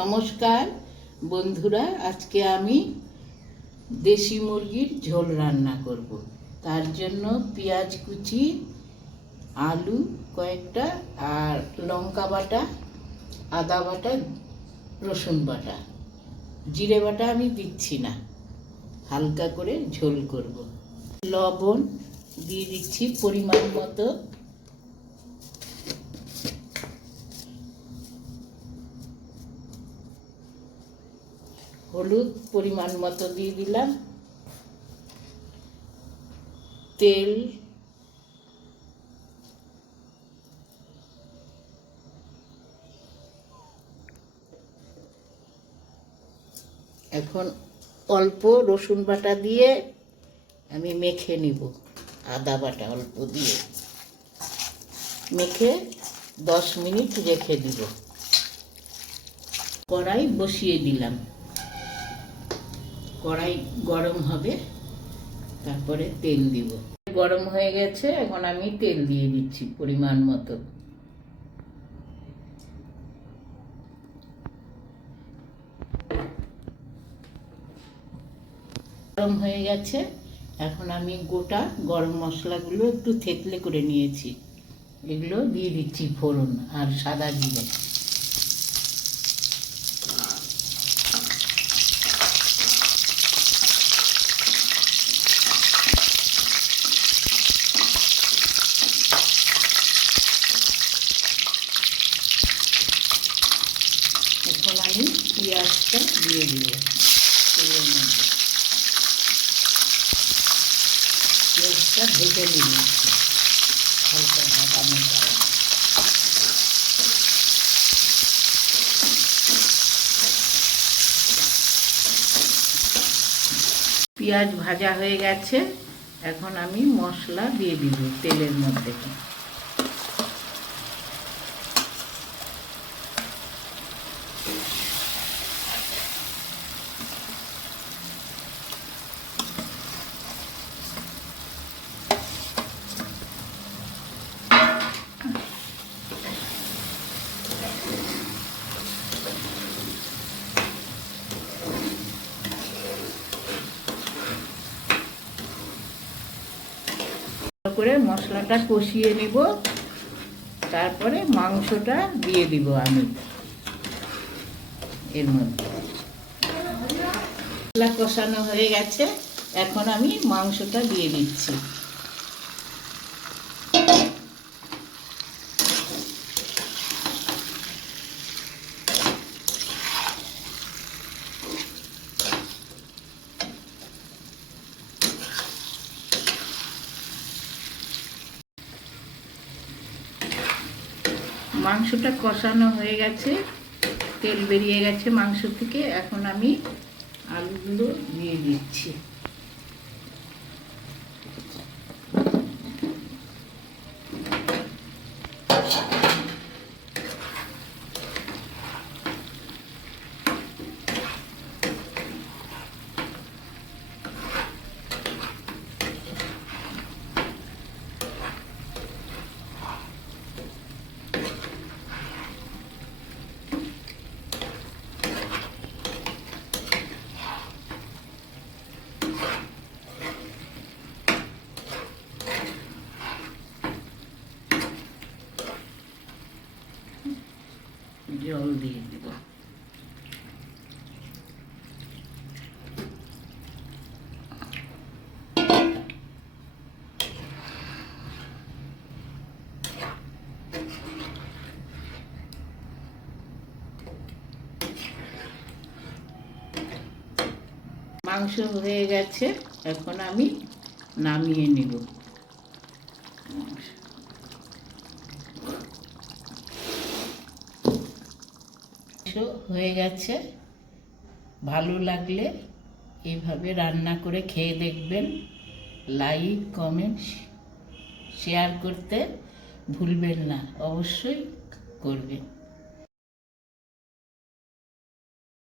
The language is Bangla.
নমস্কার বন্ধুরা, আজকে আমি দেশি মুরগির ঝোল রান্না করব। তার জন্য পেঁয়াজ কুচি, আলু কয়েকটা, আর লঙ্কা বাটা, আদা বাটা, রসুন বাটা, জিরে বাটা আমি দিচ্ছি না, হালকা করে ঝোল করব। লবণ দিয়ে দিচ্ছি পরিমাণ মতো, হলুদ পরিমাণ মতো দিয়ে দিলাম, তেল, এখন অল্প রসুন বাটা দিয়ে আমি মেখে নিব, আদা বাটা অল্প দিয়ে মেখে 10 মিনিট রেখে দিব। কড়াই বসিয়ে দিলাম, কড়াই গরম হবে, তারপরে তেল দিব। গরম হয়ে গেছে, এখন আমি তেল দিয়ে দিচ্ছি পরিমাণ মতো। গরম হয়ে গেছে, এখন আমি গোটা গরম মশলাগুলো একটু থেতলে করে নিয়েছি, এগুলো দিয়ে দিচ্ছি ফোড়ন আর সাদা জিরে। এখন আমি পেঁয়াজটা দিয়ে দিব তেলের মধ্যে, পেঁয়াজটা ভেজে নিয়েছি হালকা ভাজা মশলা। পেঁয়াজ ভাজা হয়ে গেছে, এখন আমি মশলা দিয়ে দিব তেলের মধ্যে। করে মশলাটা কষিয়ে নিব, তারপরে মাংসটা দিয়ে দিব আমি এর মধ্যে। মশলা কষানো হয়ে গেছে, এখন আমি মাংসটা দিয়ে দিচ্ছি। মাংসটা কষানো হয়ে গেছে, তেল বেরিয়ে গেছে মাংস থেকে, এখন আমি আলুগুলো দিয়ে দিচ্ছি। জল দিয়ে দিব। মাংস হয়ে গেছে, এখন আমি নামিয়ে নিব। হয়ে গেছে, ভালো লাগলে এইভাবে রান্না করে খেয়ে দেখবেন। লাইক, কমেন্ট, শেয়ার করতে ভুলবেন না, অবশ্যই করবেন।